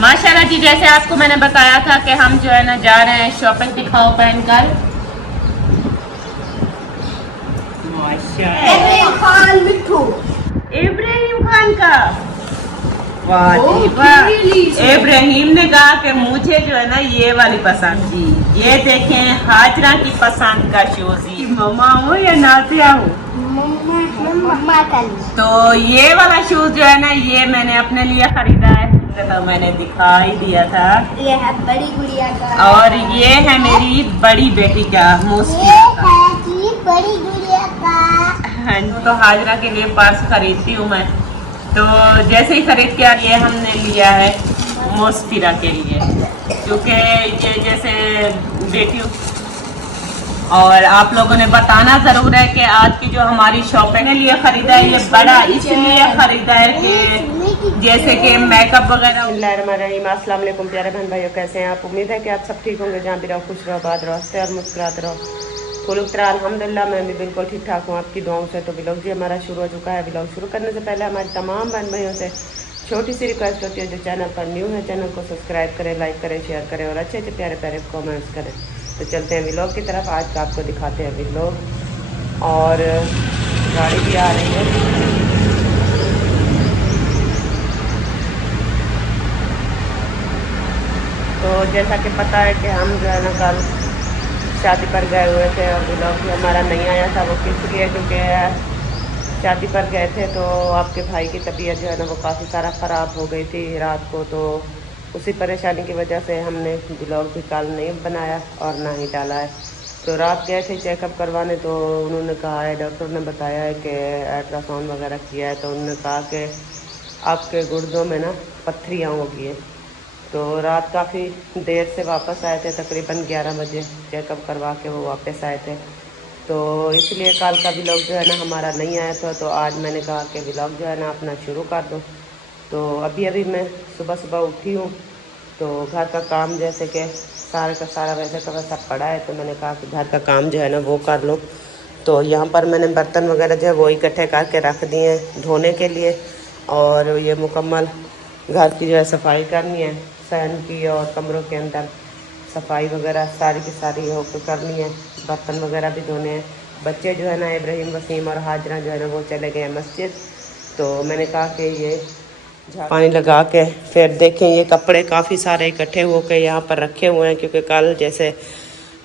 माशाल्लाह जी, जैसे आपको मैंने बताया था कि हम जो है ना जा रहे हैं शॉपिंग। दिखाओ पहनकर। माशाल्लाह इब्राहिम खान मिठू। इब्राहिम खान का। वाह जी वाह। इब्राहिम ने कहा कि मुझे जो है ना ये वाली पसंद थी। ये देखें हाजरा की पसंद का शूज। मम्मा हो या नाजिया हो? मम्मा का लिए। तो ये वाला शूज जो है ना ये मैंने अपने लिए खरीदा है, तो मैंने दिखा ही दिया था। ये है बड़ी गुड़िया का और ये है मेरी बड़ी बेटी का मोस्टली। ये है जी बड़ी गुड़िया का। हाँ, तो हाजरा के लिए पर्स खरीदती हूँ मैं। तो जैसे ही खरीद के ये हमने लिया है मोस्फिरा के लिए, क्योंकि ये जैसे बेटी। और आप लोगों ने बताना ज़रूर है कि आज की जो हमारी शॉपिंग के लिए ख़रीदा है ये बड़ा इसलिए ख़रीदा है कि जैसे कि मेकअप वगैरह। अस्सलाम वालेकुम प्यारे बहन भाइयों, कैसे हैं आप? उम्मीद है कि आप सब ठीक होंगे, जहाँ भी रहो खुश रहो, आबाद रहो, हंसते और मुस्कुराते रहो। फुल तरह अल्हम्दुलिल्लाह मैं भी बिल्कुल ठीक ठाक हूँ आपकी दुआओं से। तो व्लॉग जी हमारा शुरू हो चुका है। व्लॉग शुरू करने से पहले हमारी तमाम बहन भाइयों से छोटी सी रिक्वेस्ट होती है, जो चैनल पर न्यू है चैनल को सब्सक्राइब करें, लाइक करें, शेयर करें और अच्छे अच्छे प्यारे प्यारे कमेंट्स करें। तो चलते हैं व्लॉग की तरफ। आज का आपको दिखाते हैं व्लॉग। और गाड़ी भी आ रही है। तो जैसा कि पता है कि हम जो है ना कल शादी पर गए हुए थे और व्लॉग भी हमारा नहीं आया था। वो किस लिए? क्योंकि शादी पर गए थे तो आपके भाई की तबीयत जो है ना वो काफ़ी सारा ख़राब हो गई थी रात को। तो उसी परेशानी की वजह से हमने व्लॉग भी कल नहीं बनाया और ना ही डाला है। तो रात गए थे चेकअप करवाने, तो उन्होंने कहा है, डॉक्टर ने बताया है कि अल्ट्रासाउंड वगैरह किया है, तो उन्होंने कहा कि आपके गुर्दों में ना पत्थरियाँ हो गई हैं। तो रात काफ़ी देर से वापस आए थे, तकरीबन 11 बजे चेकअप करवा के वो वापस आए थे। तो इसलिए कल का व्लॉग जो है ना हमारा नहीं आया था। तो आज मैंने कहा कि व्लॉग जो है ना अपना शुरू कर दूँ। तो अभी मैं सुबह सुबह उठी हूँ, तो घर का काम जैसे कि सारे का सारा वैसे का वैसा पड़ा है, तो मैंने कहा कि घर का काम जो है ना वो कर लूँ। तो यहाँ पर मैंने बर्तन वगैरह जो है वो इकट्ठे करके रख दिए हैं धोने के लिए। और ये मुकम्मल घर की जो है सफाई करनी है, फैन की और कमरों के अंदर सफाई वगैरह सारी की सारी होकर करनी है। बर्तन वगैरह भी धोने हैं। बच्चे जो है ना इब्राहिम, वसीम और हाजरा जो है ना वो चले गए हैं मस्जिद। तो मैंने कहा कि ये पानी लगा के फिर देखें। ये कपड़े काफ़ी सारे इकट्ठे होकर यहाँ पर रखे हुए हैं, क्योंकि कल जैसे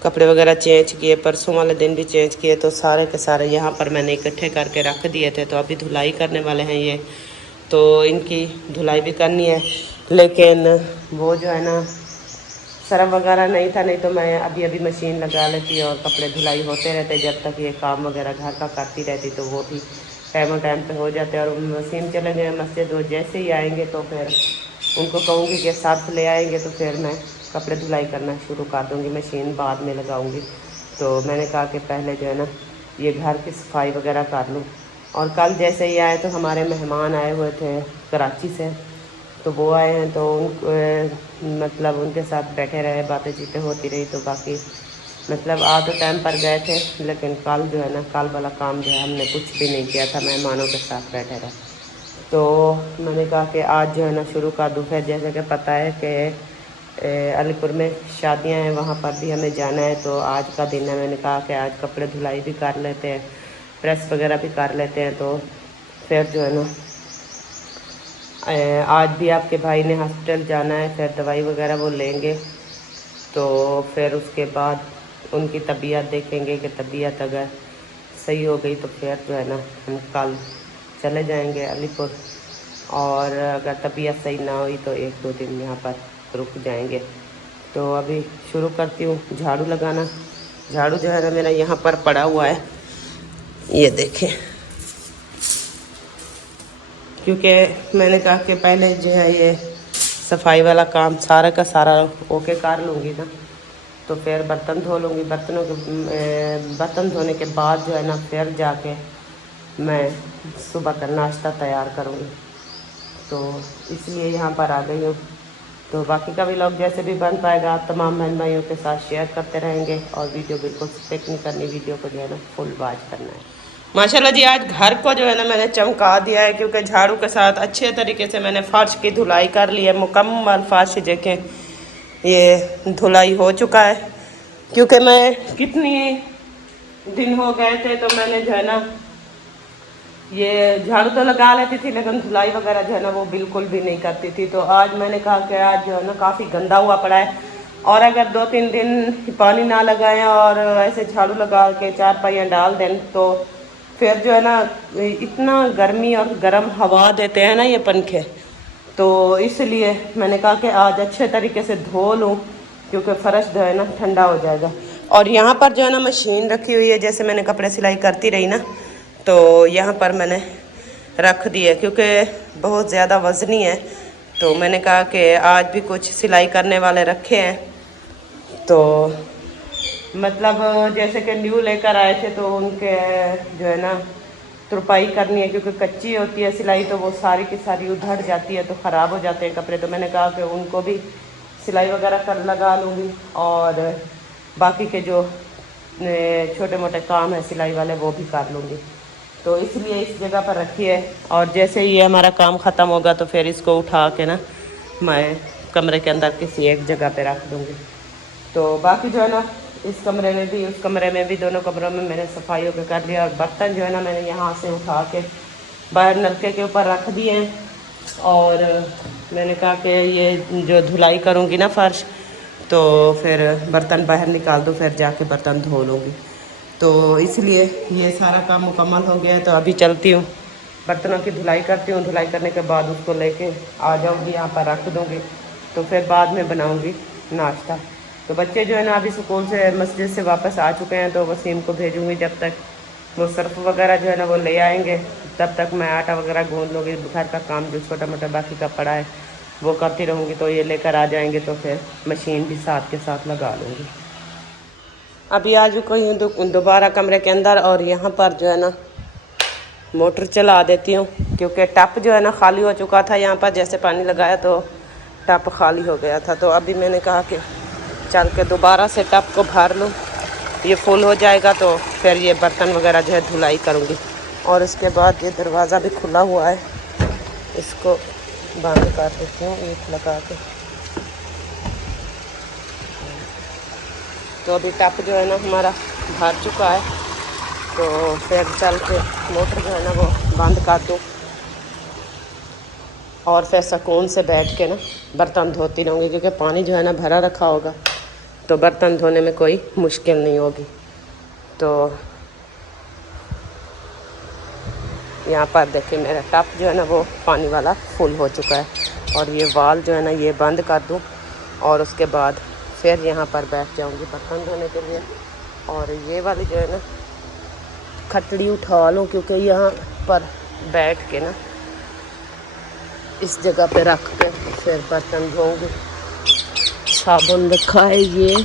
कपड़े वगैरह चेंज किए, परसों वाले दिन भी चेंज किए, तो सारे के सारे यहाँ पर मैंने इकट्ठे करके रख दिए थे। तो अभी धुलाई करने वाले हैं ये, तो इनकी धुलाई भी करनी है। लेकिन वो जो है ना सर्फ वगैरह नहीं था, नहीं तो मैं अभी मशीन लगा लेती और कपड़े धुलाई होते रहते जब तक ये काम वगैरह घर का करती रहती। तो वो भी टाइम पे हो जाते। और मशीन चले गए मस्जिद, वो जैसे ही आएंगे तो फिर उनको कहूँगी कि सर्फ ले आएंगे, तो फिर मैं कपड़े धुलाई करना शुरू कर दूँगी, मशीन बाद में लगाऊँगी। तो मैंने कहा कि पहले जो है ना ये घर की सफाई वगैरह कर लूँ। और कल जैसे ही आए तो हमारे मेहमान आए हुए थे कराची से, तो वो आए हैं, तो मतलब उनके साथ बैठे रहे, बातें चीतें होती रही। तो बाकी मतलब आ तो टाइम पर गए थे, लेकिन कल जो है ना कल वाला काम जो है हमने कुछ भी नहीं किया था, मेहमानों के साथ बैठे रहे। तो मैंने कहा कि आज जो है ना शुरू कर दूँ। फिर जैसे कि पता है कि अलीपुर में शादियां हैं, वहाँ पर भी हमें जाना है। तो आज का दिन है, मैंने कहा कि आज कपड़े धुलाई भी कर लेते हैं, प्रेस वगैरह भी कर लेते हैं। तो फिर जो है ना आज भी आपके भाई ने हॉस्पिटल जाना है, फिर दवाई वगैरह वो लेंगे। तो फिर उसके बाद उनकी तबीयत देखेंगे कि तबीयत अगर सही हो गई तो फिर जो है ना हम कल चले जाएंगे अलीपुर। और अगर तबीयत सही ना हुई तो 1-2 दिन यहाँ पर रुक जाएंगे। तो अभी शुरू करती हूँ झाड़ू लगाना। झाड़ू जो है ना मेरा यहाँ पर पड़ा हुआ है, ये देखें, क्योंकि मैंने कहा कि पहले जो है ये सफाई वाला काम सारा का सारा ओके कर लूँगी ना, तो फिर बर्तन धो लूँगी। बर्तन धोने के बाद जो है ना फिर जाके मैं सुबह का नाश्ता तैयार करूँगी। तो इसलिए यहाँ पर आ गई हूँ। तो बाकी का भी लोग जैसे भी बन पाएगा आप तमाम बहन भाइयों के साथ शेयर करते रहेंगे। और वीडियो बिल्कुल स्किप नहीं करनी, वीडियो को जो है ना फुल वॉच करना है। माशाल्लाह जी आज घर को जो है ना मैंने चमका दिया है, क्योंकि झाड़ू के साथ अच्छे तरीके से मैंने फर्श की धुलाई कर ली है। मुकम्मल फर्श देखें, ये धुलाई हो चुका है। क्योंकि मैं कितनी दिन हो गए थे तो मैंने जो है ना ये झाड़ू तो लगा लेती थी, लेकिन धुलाई वगैरह जो है ना वो बिल्कुल भी नहीं करती थी। तो आज मैंने कहा कि आज जो है ना काफ़ी गंदा हुआ पड़ा है, और अगर 2-3 दिन पानी ना लगाएं और ऐसे झाड़ू लगा के 4 पहियाँ डाल दें तो फिर जो है ना इतना गर्मी और गर्म हवा देते हैं ना ये पंखे, तो इसलिए मैंने कहा कि आज अच्छे तरीके से धो लूँ, क्योंकि फर्श जो है ना ठंडा हो जाएगा। और यहाँ पर जो है ना मशीन रखी हुई है, जैसे मैंने कपड़े सिलाई करती रही ना, तो यहाँ पर मैंने रख दी है, क्योंकि बहुत ज़्यादा वज़नी है। तो मैंने कहा कि आज भी कुछ सिलाई करने वाले रखे हैं, तो मतलब जैसे कि न्यू लेकर आए थे तो उनके जो है ना तुरपाई करनी है, क्योंकि कच्ची होती है सिलाई तो वो सारी की सारी उधड़ जाती है तो ख़राब हो जाते हैं कपड़े। तो मैंने कहा कि उनको भी सिलाई वगैरह कर लगा लूँगी, और बाकी के जो छोटे मोटे काम है सिलाई वाले वो भी कर लूँगी। तो इसलिए इस जगह पर रखी है, और जैसे ही ये हमारा काम ख़त्म होगा तो फिर इसको उठा के ना मैं कमरे के अंदर किसी एक जगह पे रख दूँगी। तो बाकी जो है ना इस कमरे में भी उस कमरे में भी दोनों कमरों में मैंने सफाई होकर कर लिया। और बर्तन जो है ना मैंने यहाँ से उठा के बाहर नलके के ऊपर रख दिए हैं, और मैंने कहा कि ये जो धुलाई करूँगी ना फर्श तो फिर बर्तन बाहर निकाल दूँ, फिर जाके बर्तन धो लूँगी। तो इसलिए ये सारा काम मुकम्मल हो गया है। तो अभी चलती हूँ, बर्तनों की धुलाई करती हूँ, धुलाई करने के बाद उसको लेके आ जाऊँगी, यहाँ पर रख दूँगी, तो फिर बाद में बनाऊँगी नाश्ता। तो बच्चे जो है ना अभी स्कूल से मस्जिद से वापस आ चुके हैं, तो वसीम को भेजूँगी। जब तक वो सर्फ वगैरह जो है ना वो ले आएंगे तब तक मैं आटा वगैरह गूँध लूँगी। घर का काम जो छोटा मोटा बाकी का पड़ा है वो करती रहूँगी। तो ये लेकर आ जाएंगे तो फिर मशीन भी साथ के साथ लगा लूँगी। अभी आ चुकी हूँ दोबारा कमरे के अंदर, और यहाँ पर जो है ना मोटर चला देती हूँ, क्योंकि टप जो है ना खाली हो चुका था। यहाँ पर जैसे पानी लगाया तो टप खाली हो गया था। तो अभी मैंने कहा कि चल के दोबारा से टप को भर लूँ, ये फुल हो जाएगा तो फिर ये बर्तन वगैरह जो है धुलाई करूँगी। और इसके बाद ये दरवाज़ा भी खुला हुआ है, इसको बंद कर देती हूँ ईंट लगा के। तो अभी टप जो है ना हमारा भर चुका है, तो फिर चल के मोटर जो है ना वो बंद कर दूँ, और फिर सुकून से बैठ के ना बर्तन धोती रहूँगी, क्योंकि पानी जो है ना भरा रखा होगा तो बर्तन धोने में कोई मुश्किल नहीं होगी। तो यहाँ पर देखिए मेरा टप जो है ना वो पानी वाला फुल हो चुका है, और ये वाल जो है ना ये बंद कर दूँ, और उसके बाद फिर यहाँ पर बैठ जाऊँगी बर्तन धोने के लिए। और ये वाली जो है ना खटड़ी उठा लूँ, क्योंकि यहाँ पर बैठ के ना इस जगह पे रख के फिर बर्तन धोऊँगी। साबुन रखा है ये,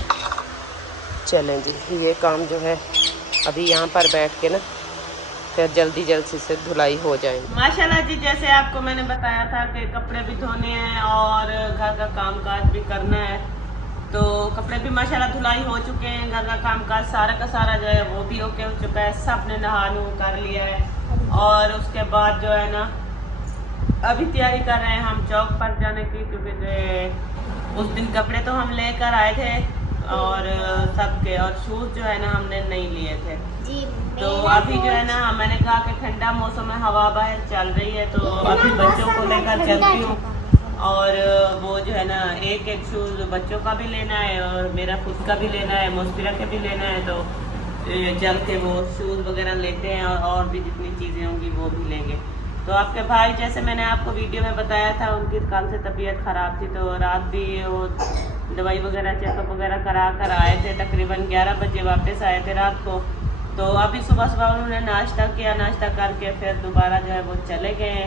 चलें जी ये काम जो है अभी यहाँ पर बैठ के ना फिर जल्दी से धुलाई हो जाएगी। माशाल्लाह जी जैसे आपको मैंने बताया था कि कपड़े भी धोने हैं और घर का कामकाज भी करना है, तो कपड़े भी माशाल्लाह धुलाई हो चुके हैं। घर का कामकाज सारा का सारा जो है वो भी ओके हो चुका है, सब ने नहा नु कर लिया है। और उसके बाद जो है ना अभी तैयारी कर रहे हैं हम चौक पर जाने की, क्योंकि उस दिन कपड़े तो हम लेकर आए थे और सबके, और शूज़ जो है ना हमने नहीं लिए थे जी। तो अभी जो है ना मैंने कहा कि ठंडा मौसम है, हवा बाहर चल रही है, तो अभी बच्चों को लेकर चलती हूँ। और वो जो है ना एक शूज़ बच्चों का भी लेना है और मेरा खुद का भी लेना है, मुस्फिरा के भी लेना है। तो चल के वो शूज़ वगैरह लेते हैं, और भी जितनी चीज़ें होंगी वो भी लेंगे। तो आपके भाई जैसे मैंने आपको वीडियो में बताया था उनकी कल से तबीयत ख़राब थी, तो रात भी वो दवाई वगैरह चेकअप वगैरह करा कर आए थे। तकरीबन 11 बजे वापस आए थे रात को। तो अभी सुबह उन्होंने नाश्ता किया, नाश्ता करके फिर दोबारा जो है वो चले गए,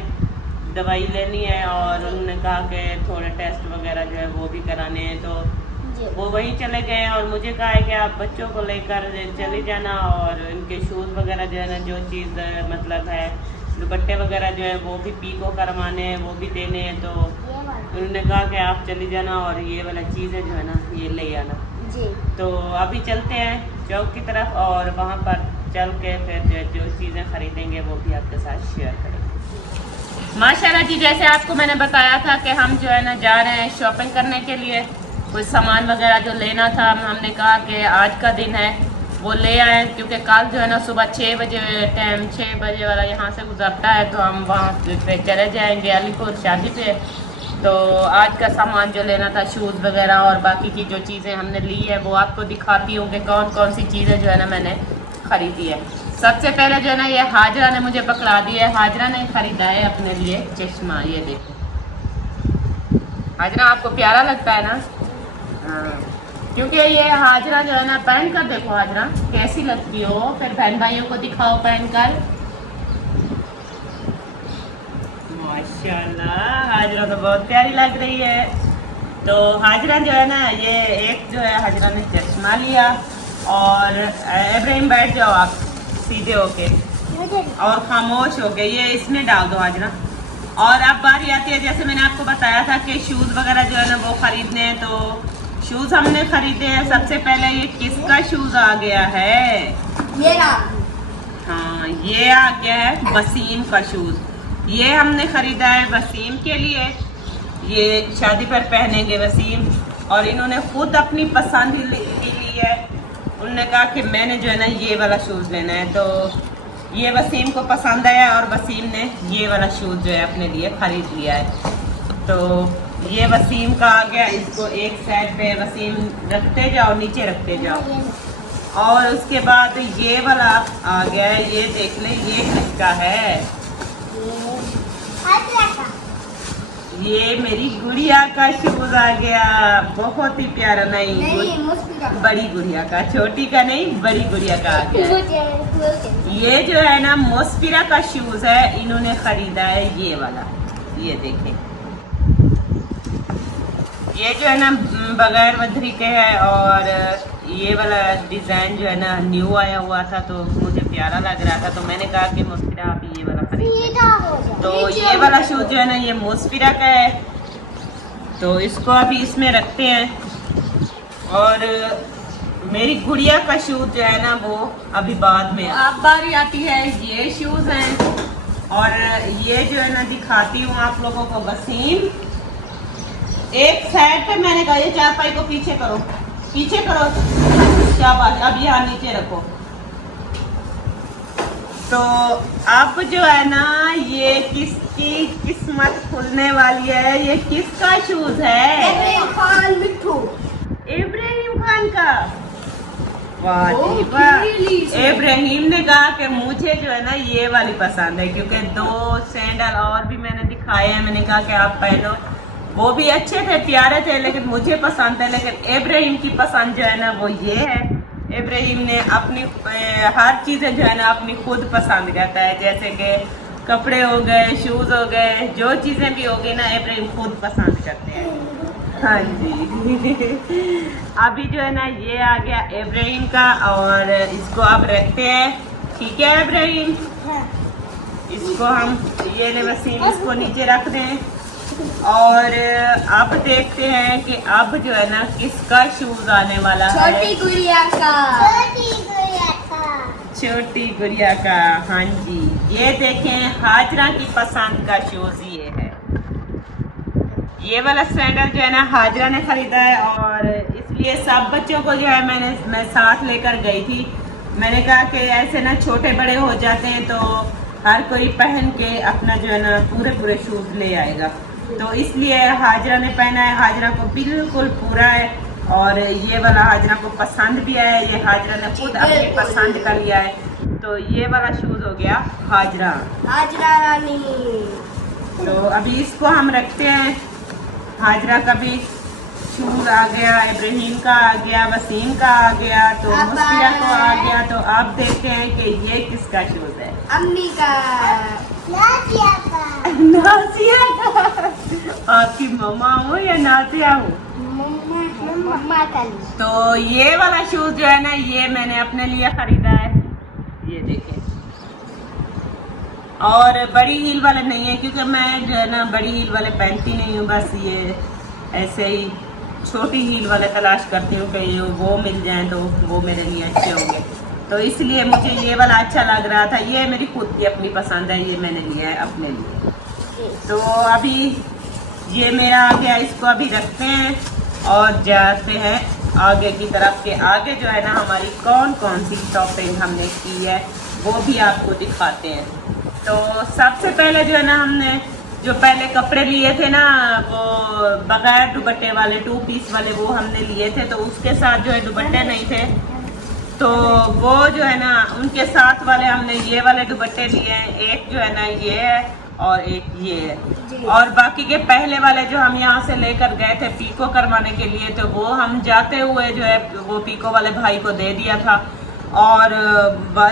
दवाई लेनी है। और उन्होंने कहा कि थोड़े टेस्ट वगैरह जो है वो भी कराने हैं, तो वो वहीं चले गए। और मुझे कहा है कि आप बच्चों को लेकर चले जाना, और इनके शूज़ वगैरह जो है ना जो चीज़ मतलब है दुपट्टे वगैरह जो है वो भी पीको करवाने हैं, वो भी देने हैं। तो उन्होंने कहा कि आप चली जाना और ये वाला चीज़ है जो है ना ये ले आना जी। तो अभी चलते हैं चौक की तरफ और वहाँ पर चल के फिर जो चीज़ें खरीदेंगे वो भी आपके साथ शेयर करेंगे। माशाल्लाह जी, जैसे आपको मैंने बताया था कि हम जो है ना जा रहे हैं शॉपिंग करने के लिए, कुछ सामान वगैरह जो लेना था हमने कहा कि आज का दिन है वो ले आए, क्योंकि कल जो है ना सुबह 6 बजे टाइम 6 बजे वाला यहाँ से गुजरता है तो हम वहाँ पे चले जाएंगे अलीपुर शादी पे। तो आज का सामान जो लेना था शूज़ वगैरह और बाकी की जो चीज़ें हमने ली है वो आपको दिखाती हूँ कि कौन कौन सी चीज़ें जो है ना मैंने ख़रीदी है। सबसे पहले जो है ना ये हाजरा ने मुझे पकड़ा दिया है, हाजरा ने ख़रीदा है अपने लिए चश्मा। ये देखो हाजरा, आपको प्यारा लगता है ना? हाँ, क्योंकि ये हाजरा जो है ना पहन कर देखो हाजरा कैसी लगती हो, फिर बहन भाइयों को दिखाओ पहन कर। माशाल्लाह हाजरा तो बहुत प्यारी लग रही है। तो हाजरा जो है ना ये एक जो है हाजरा ने चश्मा लिया और इब्राहिम बैठ जाओ आप सीधे होके और खामोश हो गए, ये इसमें डाल दो हाजरा। और अब बारी आती है, जैसे मैंने आपको बताया था कि शूज़ वगैरह जो है ना वो ख़रीदने हैं, तो शूज़ हमने ख़रीदे हैं। सबसे पहले ये किसका शूज़ आ गया है? मेरा। हाँ, ये आ गया है वसीम का शूज़। ये हमने ख़रीदा है वसीम के लिए, ये शादी पर पहनेंगे वसीम। और इन्होंने खुद अपनी पसंद ही ली है, उन्होंने कहा कि मैंने जो है ना ये वाला शूज़ लेना है, तो ये वसीम को पसंद आया और वसीम ने ये वाला शूज़ जो है अपने लिए ख़रीद लिया है। तो ये वसीम का आ गया, इसको एक साइड पे वसीम रखते जाओ, नीचे रखते जाओ। और उसके बाद ये वाला आ गया है, ये देख ले ये किसका है? ये मेरी गुड़िया का शूज आ गया, बहुत ही प्यारा। नहीं बड़ी गुड़िया का, छोटी का नहीं, बड़ी गुड़िया का आ गया। ये जो है ना मोस्पिरा का शूज है, इन्होंने खरीदा है ये वाला। ये देखें, ये जो है ना बगैर वधरी के है और ये वाला डिज़ाइन जो है ना न्यू आया हुआ था तो मुझे प्यारा लग रहा था, तो मैंने कहा कि मोस्पिरा आप ये वाला खरीद। तो ये वाला शूज जो है ना ये मोस्पिरा का है, तो इसको अभी इसमें रखते हैं। और मेरी गुड़िया का शूज जो है ना वो अभी बाद में, अब बारी आती है ये शूज हैं। और ये जो है ना दिखाती हूँ आप लोगों को वसीम। एक साइड पे मैंने कहा ये चारपाई को पीछे करो, पीछे करो, शाबाश। अब यहाँ नीचे रखो। तो अब जो है ना ये किसकी किस्मत खुलने वाली है? ये किसका शूज है? इब्राहिम खान का। वाह जी वाह। इब्राहिम ने कहा कि मुझे जो है ना ये वाली पसंद है, क्योंकि 2 सैंडल और भी मैंने दिखाए हैं, मैंने कहा कि आप पहनो, वो भी अच्छे थे, प्यारे थे, लेकिन मुझे पसंद है। लेकिन इब्राहिम की पसंद जो है ना वो ये है। इब्राहिम ने अपनी हर चीज़ें जो है ना अपनी खुद पसंद करता है, जैसे कि कपड़े हो गए, शूज़ हो गए, जो चीज़ें भी हो गई ना इब्राहिम खुद पसंद करते हैं। हाँ जी। अभी जो है ना ये आ गया इब्राहिम का और इसको अब रखते हैं, ठीक है इब्राहिम? इसको हम ये ले वसीम, इसको नीचे रख दें। और अब देखते हैं कि अब जो है ना किसका शूज आने वाला है। छोटी गुड़िया का। छोटी गुड़िया का, हाँ जी। ये देखें हाजरा की पसंद का शूज ये है। ये वाला सैंडल जो है ना हाजरा ने खरीदा है और इसलिए सब बच्चों को जो है मैं साथ लेकर गई थी। मैंने कहा कि ऐसे ना छोटे बड़े हो जाते हैं तो हर कोई पहन के अपना जो है ना पूरे शूज ले आएगा, तो इसलिए हाजरा ने पहना है। हाजरा को बिल्कुल पूरा है और ये वाला हाजरा को पसंद भी आया है, ये हाजरा ने खुद अपनी पसंद कर लिया है। तो ये वाला शूज हो गया हाजरा रानी। तो अभी इसको हम रखते हैं। हाजरा का भी शूज आ गया, इब्राहिम का आ गया, वसीम का आ गया, तो मुस्किरा को आ गया। तो अब देखते हैं कि ये किसका शूज है। अम्मी का। नासिया का। आपकी मम्मा हो या नासिया हो? मम्मा का। तो ये वाला शूज जो है ना ये मैंने अपने लिए खरीदा है, ये देखें। और बड़ी हील वाले नहीं है, क्योंकि मैं जो है ना बड़ी हील वाले पहनती नहीं हूँ, बस ये ऐसे ही छोटी हील वाले तलाश करती हूँ कि वो मिल जाएं तो वो मेरे लिए अच्छे होंगे। तो इसलिए मुझे ये वाला अच्छा लग रहा था। ये मेरी खुद की अपनी पसंद है, ये मैंने लिया है अपने लिए। तो अभी ये मेरा आ गया, इसको अभी रखते हैं और जाते हैं आगे की तरफ के। आगे जो है ना हमारी कौन कौन सी शॉपिंग हमने की है वो भी आपको दिखाते हैं। तो सबसे पहले जो है ना हमने जो पहले कपड़े लिए थे ना वो बगैर दुपट्टे वाले 2 पीस वाले वो हमने लिए थे, तो उसके साथ जो है दुपट्टे नहीं थे, तो वो जो है ना उनके साथ वाले हमने ये वाले दुपट्टे लिए हैं। एक जो है ना ये है और एक ये है, और बाकी के पहले वाले जो हम यहाँ से लेकर गए थे पीको करवाने के लिए, तो वो हम जाते हुए जो है वो पीको वाले भाई को दे दिया था। और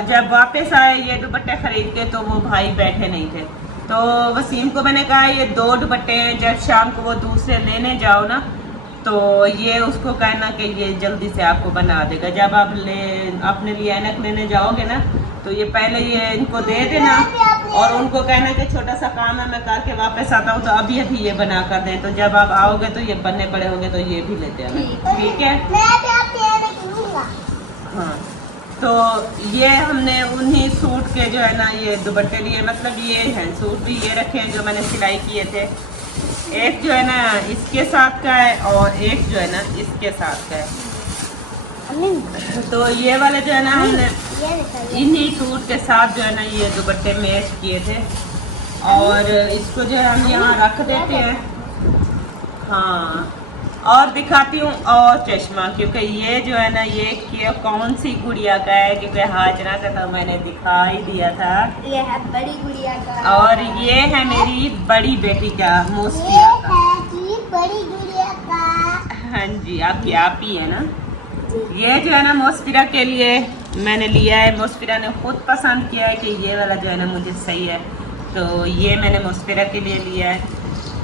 जब वापस आए ये दुपट्टे खरीद के, तो वो भाई बैठे नहीं थे, तो वसीम को मैंने कहा ये 2 दुपट्टे हैं, जब शाम को वो दूसरे लेने जाओ ना तो ये उसको कहना कि ये जल्दी से आपको बना देगा। जब आप अपने लिए ऐनक लेने जाओगे ना तो ये पहले ये इनको दे देना और उनको कहना कि छोटा सा काम है मैं करके वापस आता हूँ, तो अभी अभी ये बना कर दें, तो जब आप आओगे तो ये बनने पड़े होंगे तो ये भी लेते आना, ठीक है। हाँ, तो ये हमने उन्हीं सूट के जो है ना ये दुपट्टे लिए, मतलब ये हैं सूट भी ये रखे हैं जो मैंने सिलाई किए थे। एक जो है ना इसके साथ का है और एक जो है ना इसके साथ का है। तो ये वाले जो है ना हमने इन्हीं सूट के साथ जो है ना ये दुपट्टे मैच किए थे, और इसको जो है हम यहाँ रख देते हैं। हाँ, और दिखाती हूँ और चश्मा, क्योंकि ये जो है ना ये कौन सी गुड़िया का है, क्योंकि हाजरा का तो मैंने दिखा ही दिया था। ये है बड़ी गुड़िया का और ये है मेरी बड़ी बेटी का मोस्टिया का। बड़ी गुड़िया का। हाँ जी, आपकी आप ही है ना। ये जो है ना मोस्फिरा के लिए मैंने लिया है। मोस्फिरा ने खुद पसंद किया है कि ये वाला जो है ना मुझे सही है, तो ये मैंने मोस्फिरा के लिए लिया है।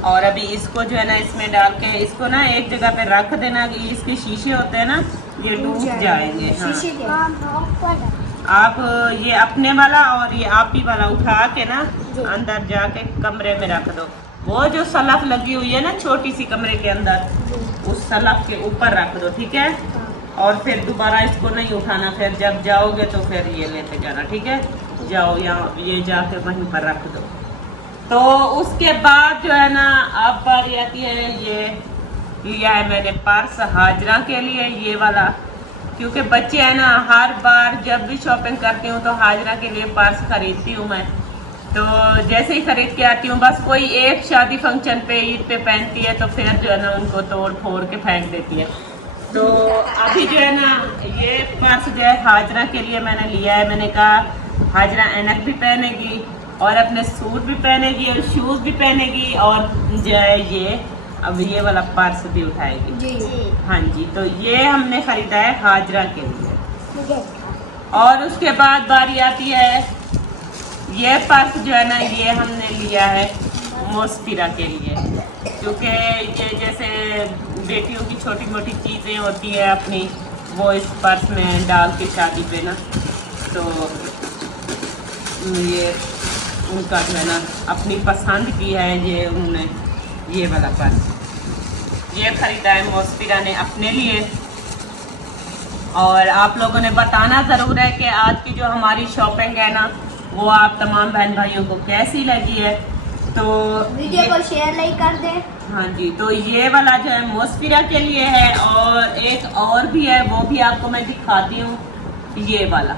और अभी इसको जो है ना इसमें डाल के इसको ना एक जगह पे रख देना कि इसके शीशे होते हैं ना ये टूट जाएंगे। हाँ, आप ये अपने वाला और ये आप ही वाला उठा के ना अंदर जाके कमरे में रख दो। वो जो सलफ लगी हुई है ना छोटी सी कमरे के अंदर, उस सलफ के ऊपर रख दो, ठीक है। और फिर दोबारा इसको नहीं उठाना, फिर जब जाओगे तो फिर ये लेते जाना, ठीक है। जाओ यहाँ ये जाके वहीं पर रख दो। तो उसके बाद जो है ना अब बारी आती है, ये लिया है मैंने पर्स हाजरा के लिए ये वाला, क्योंकि बच्चे है ना हर बार जब भी शॉपिंग करती हूँ तो हाजरा के लिए पर्स खरीदती हूँ मैं। तो जैसे ही खरीद के आती हूँ बस कोई एक शादी फंक्शन पे ईद पे पहनती है, तो फिर जो है ना उनको तोड़ फोड़ के फेंक देती है। तो अभी जो है ना ये पर्स जो है हाजरा के लिए मैंने लिया है। मैंने कहा हाजरा ऐनक भी पहनेगी और अपने सूट भी पहनेगी और शूज़ भी पहनेगी, और जो है ये अब ये वाला पर्स भी उठाएगी जी। हाँ जी, तो ये हमने खरीदा है हाजरा के लिए। और उसके बाद बारी आती है ये पर्स जो है ना ये हमने लिया है मोस्फिरा के लिए, क्योंकि ये जैसे बेटियों की छोटी मोटी चीज़ें होती है अपनी, वो इस पर्स में डाल के शादी पे ना, तो ये उनका जो है ना अपनी पसंद की है ये उन्होंने ये वाला पर्स ये ख़रीदा है मोस्फिरा ने अपने लिए। और आप लोगों ने बताना ज़रूर है कि आज की जो हमारी शॉपिंग है ना वो आप तमाम बहन भाइयों को कैसी लगी है, तो वीडियो को शेयर लाइक कर दें। हाँ जी, तो ये वाला जो है मोस्फिरा के लिए है, और एक और भी है वो भी आपको मैं दिखाती हूँ ये वाला,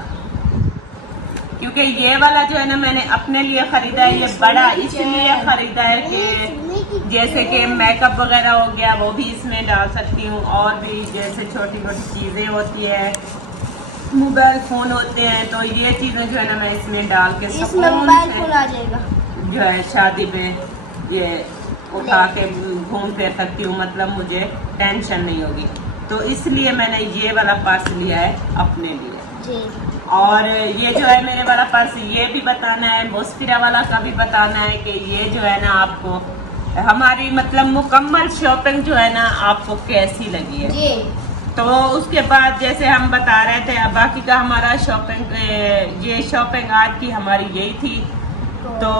क्योंकि ये वाला जो है ना मैंने अपने लिए ख़रीदा है। ये बड़ा इसलिए ख़रीदा है कि जैसे कि मेकअप वगैरह हो गया वो भी इसमें डाल सकती हूँ, और भी जैसे छोटी छोटी चीज़ें होती है, मोबाइल फ़ोन होते हैं, तो ये चीज़ें जो है ना मैं इसमें डाल के इसमें मोबाइल फ़ोन आ जाएगा जो है शादी पे ये उठा के घूम फिर सकती हूँ, मतलब मुझे टेंशन नहीं होगी। तो इसलिए मैंने ये वाला पर्स लिया है अपने लिए जी। और ये जो है मेरे वाला पर्स ये भी बताना है, मोस्फिरा वाला का भी बताना है कि ये जो है ना आपको हमारी मतलब मुकम्मल शॉपिंग जो है ना आपको कैसी लगी है जी। तो उसके बाद जैसे हम बता रहे थे बाकी का हमारा शॉपिंग ये शॉपिंग आज की हमारी यही थी। तो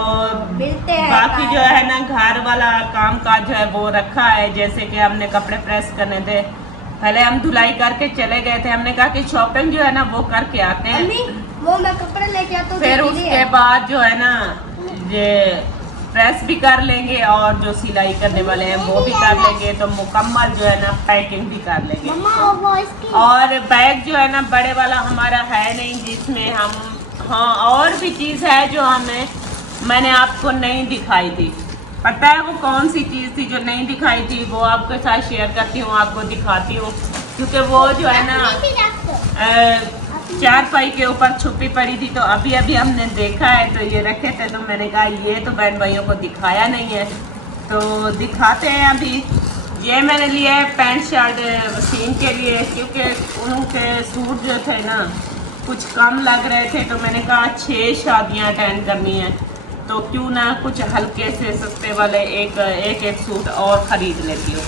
मिलते हैं बाकी जो है ना घर वाला काम काज जो है वो रखा है, जैसे कि हमने कपड़े प्रेस करने थे पहले हम धुलाई करके चले गए थे, हमने कहा कि शॉपिंग जो है ना वो करके आते हैं, मम्मी वो मैं कपड़ा लेके आता हूँ। फिर उसके बाद जो है ना ये प्रेस भी कर लेंगे और जो सिलाई करने वाले हैं वो भी कर लेंगे, तो मुकम्मल जो है ना पैकिंग भी कर लेंगे। मम्मा वो इसकी और बैग जो है ना बड़े वाला हमारा है नहीं, जिसमें हम, हाँ और भी चीज़ है जो मैंने आपको नहीं दिखाई थी। पता है वो कौन सी चीज़ थी जो नहीं दिखाई थी, वो आपके साथ शेयर करती हूँ, आपको दिखाती हूँ, क्योंकि वो जो है ना चारपाई के ऊपर छुपी पड़ी थी, तो अभी अभी हमने देखा है, तो ये रखे थे, तो मैंने कहा ये तो बहन भाइयों को दिखाया नहीं है, तो दिखाते हैं अभी। ये मैंने लिया है पैंट शर्ट वसीम के लिए, क्योंकि उनके सूट जो थे ना कुछ कम लग रहे थे, तो मैंने कहा 6 शादियाँ अटेंड करनी है, तो क्यों ना कुछ हल्के से सस्ते वाले एक सूट और ख़रीद लेती हूँ।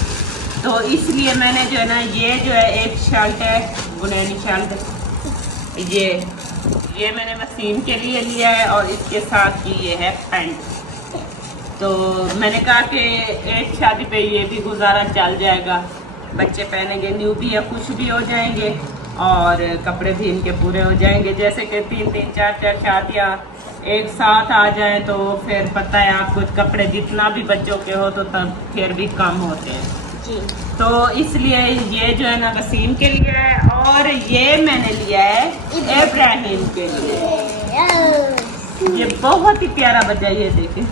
तो इसलिए मैंने जो है ना ये जो है एक शर्ट है बुनैनी शर्ट, ये मैंने वसीम के लिए लिया है, और इसके साथ की ये है पैंट। तो मैंने कहा कि एक शादी पे ये भी गुजारा चल जाएगा, बच्चे पहनेंगे, न्यू भी या कुछ भी हो जाएंगे और कपड़े भी इनके पूरे हो जाएंगे। जैसे कि 3-3, 4-4 शादियाँ एक साथ आ जाएं तो फिर पता है आपको कपड़े जितना भी बच्चों के हो तो तब फिर भी कम होते हैं जी। तो इसलिए ये जो है ना वसीम के लिए है, और ये मैंने लिया है इब्राहिम के लिए। ये बहुत ही प्यारा बच्चा, ये देखें।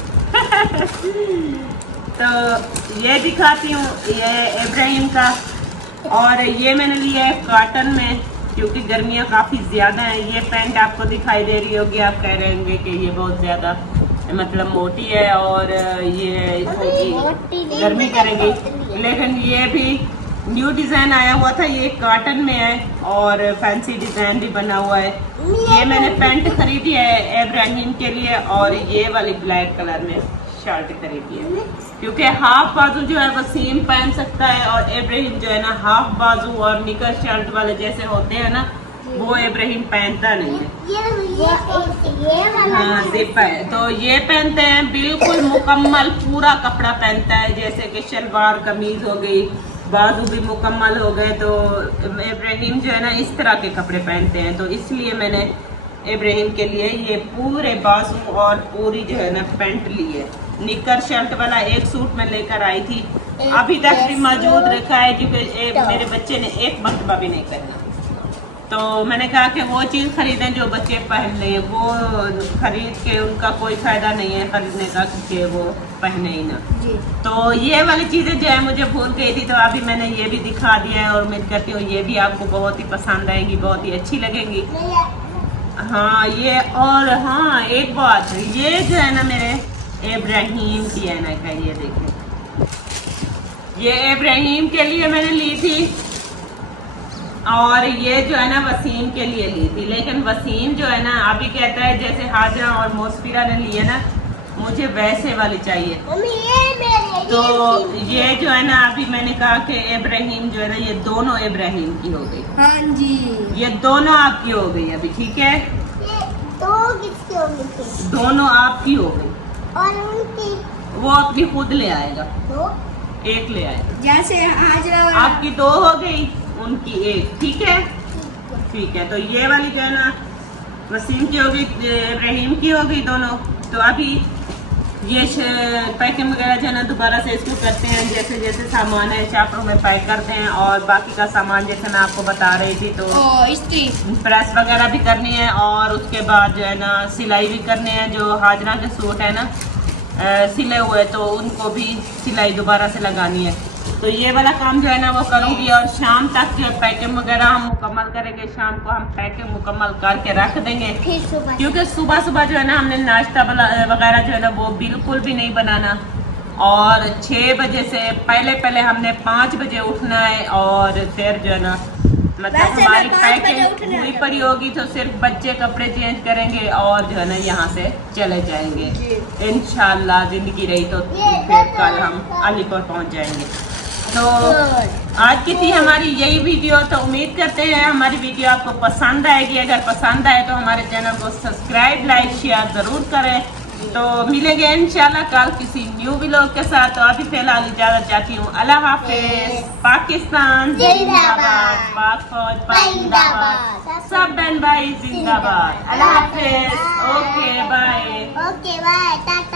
तो ये दिखाती हूँ, ये इब्राहिम का, और ये मैंने लिया है कॉटन में, क्योंकि गर्मियाँ काफ़ी ज़्यादा हैं। ये पैंट आपको दिखाई दे रही होगी, आप कह रहे होंगे कि ये बहुत ज़्यादा मतलब मोटी है और ये होगी गर्मी करेगी, लेकिन ये भी न्यू डिज़ाइन आया हुआ था, ये कॉटन में है और फैंसी डिज़ाइन भी बना हुआ है। ये मैंने पैंट खरीदी है इब्राहिम के लिए, और ये वाली ब्लैक कलर में शर्ट खरीदी है, क्योंकि हाफ बाजू जो है वसीम पहन सकता है, और इब्राहिम जो है ना हाफ बाजू और निकर शर्ट वाले जैसे होते हैं ना, वो इब्राहिम पहनता नहीं है। हाँ जिप है, तो ये पहनते हैं, बिल्कुल मुकम्मल पूरा कपड़ा पहनता है, जैसे कि शलवार कमीज हो गई, बाजू भी मुकम्मल हो गए। तो इब्राहिम जो है ना इस तरह के कपड़े पहनते हैं, तो इसलिए मैंने इब्राहिम के लिए ये पूरे बाजू और पूरी जो है ना पैंट ली है। निकर शर्ट वाला एक सूट में लेकर आई थी, अभी तक भी मौजूद रखा है, क्योंकि मेरे बच्चे ने एक मरतबा भी नहीं पहना, तो मैंने कहा कि वो चीज़ खरीदें जो बच्चे पहन लें, वो खरीद के उनका कोई फ़ायदा नहीं है खरीदने का, क्योंकि वो पहने ही ना। तो ये वाली चीज़ें जो है मुझे भूल गई थी, तो अभी मैंने ये भी दिखा दिया है, और उम्मीद करती हूँ ये भी आपको बहुत ही पसंद आएंगी, बहुत ही अच्छी लगेंगी। हाँ ये, और हाँ एक बात, ये जो है ना मेरे इब्राहिम की है ना का, ये देखिए, ये इब्राहिम के लिए मैंने ली थी, और ये जो है ना वसीम के लिए ली थी, लेकिन वसीम जो है ना अभी कहता है जैसे हाजरा और मोस्फिरा ने लिए ना, मुझे वैसे वाली चाहिए। तो ये जो है ना अभी मैंने कहा कि इब्राहिम जो है ना, ये दोनों इब्राहिम की हो गई। हाँ जी, ये दोनों आपकी हो गई अभी, ठीक है, तो किसकी होगी? दोनों आपकी हो गई, और उनकी वो अपनी खुद ले आएगा, दो, एक ले आएगा। जैसे हाजरा आपकी 2 हो गई, उनकी 1, ठीक है, ठीक है। तो ये वाली जो है ना वसीम की हो गई, इब्राहिम की हो गई दोनों। तो अभी ये पैकिंग वगैरह जो है ना दोबारा से इसको करते हैं, जैसे जैसे सामान है शापरों में पैक करते हैं, और बाकी का सामान जैसे मैं आपको बता रही थी, तो प्रेस वगैरह भी करनी है, और उसके बाद जो है ना सिलाई भी करनी है। जो हाजरा के सूट है ना सिले हुए, तो उनको भी सिलाई दोबारा से लगानी है। तो ये वाला काम जो है ना वो करूँगी, और शाम तक जो पैकिंग वगैरह हम मुकम्मल करेंगे, शाम को हम पैकिंग मुकम्मल करके रख देंगे, क्योंकि सुबह सुबह जो है ना हमने नाश्ता वगैरह जो है ना वो बिल्कुल भी नहीं बनाना, और 6 बजे से पहले हमने 5 बजे उठना है, और फिर जो है ना मतलब हमारी पैकिंग हुई पड़ी होगी, तो सिर्फ बच्चे कपड़े चेंज करेंगे और जो है ना यहाँ से चले जाएंगे इंशाल्लाह, जिंदगी रही तो फिर कल हम अलीपुर पहुँच जाएंगे। तो आज की थी हमारी यही वीडियो, तो उम्मीद करते हैं हमारी वीडियो आपको पसंद आएगी। अगर पसंद आए तो हमारे चैनल को सब्सक्राइब, लाइक, शेयर ज़रूर करें। तो मिलेंगे इंशाल्लाह कल किसी न्यू व्लॉग के साथ। तो अभी फिलहाल इजाजत चाहती हूँ। अल्लाह हाफिज। पाकिस्तान जिंदाबाद, पाक फौज जिंदाबाद, सब बहन भाई जिंदाबाद। अल्लाह हाफिज। Okay bye. Okay bye, Tata.